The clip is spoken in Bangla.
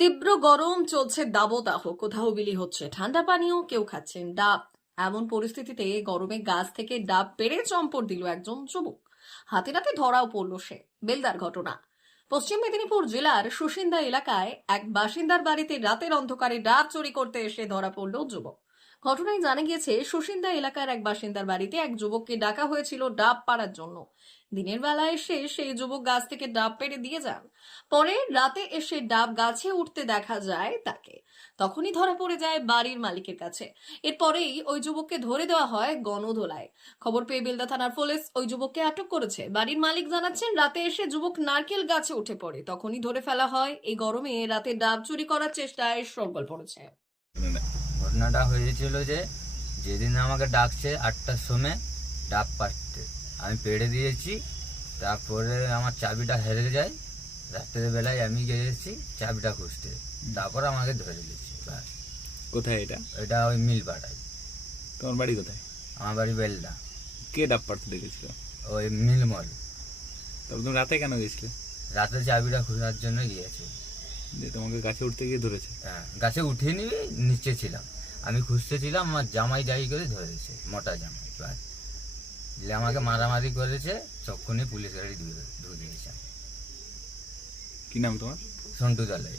তীব্র গরম চলছে দাবদাহ। কোথাও বিলি হচ্ছে। ঠান্ডা পানীয় কেউ খাচ্ছেন ডাব। এমন পরিস্থিতিতে গরমে গাছ থেকে ডাব পেরে চম্পট দিল একজন যুবক। হাতে নাতে ধরাও পড়ল সে। বেলদার ঘটনা। পশ্চিম মেদিনীপুর জেলার সুসিন্দা এলাকায় এক বাসিন্দার বাড়িতে রাতের অন্ধকারে ডাব চুরি করতে এসে ধরা পড়ল যুবক। ঘটনায় জানা গিয়েছে, সুসিন্দা এলাকার এক বাসিন্দার বাড়িতে এক যুবককে ডাকা হয়েছিল ডাব পাড়ার জন্য। দিনের বেলা এসে সেই যুবক গাছ থেকে ডাব পেড়ে দিয়ে যান। পরে রাতে এসে ডাব গাছে উঠতে দেখা যায় তাকে। তখনই ধরা পড়ে যায় বাড়ির মালিকের কাছে। এরপরেই ওই যুবককে ধরে দেওয়া হয় গণধোলায়। খবর পেয়ে বেলদা থানার পুলিশ ওই যুবককে আটক করেছে। বাড়ির মালিক জানাচ্ছেন, রাতে এসে যুবক নারকেল গাছে উঠে পড়ে। তখনই ধরে ফেলা হয়, এই গরমে রাতে ডাব চুরি করার চেষ্টায় সরগোল পড়েছে। ঘটনাটা হয়েছিল যে যেদিন আমাকে ডাকছে আটটার সময় ডাব পাড়তে আমি পেড়ে দিয়েছি তারপরে আমার চাবিটা হেরে যায়। রাত্রের বেলায় আমি গিয়েছি চাবিটা খুঁজতে। তারপর আমাকে ধরে দিয়েছি ব্যাস। কোথায় এটা? এটা ওই মিল পাড়ায় তোমার বাড়ি কোথায়? আমার বাড়ি বেলদা। কে ডাব পাড়তে দেখেছিল? ওই মিলমল। তবে তুমি রাতে কেন গেছিলে রাতে চাবিটা খোঁজার জন্য গিয়েছি। যে তোমাকে গাছে উঠতে গিয়ে ধরেছে। হ্যাঁ গাছে উঠিনি নিচে ছিলাম। আমি খুঁজতে ছিলাম আমার জামাই যাই করে ধরেছে মোটা জামাই ব্যাস দিলে আমাকে মারামারি করেছে তখনই পুলিশ গাড়ি ধরে ধুয়ে দিয়েছে। কি নাম তোমার? সন্টু দলাই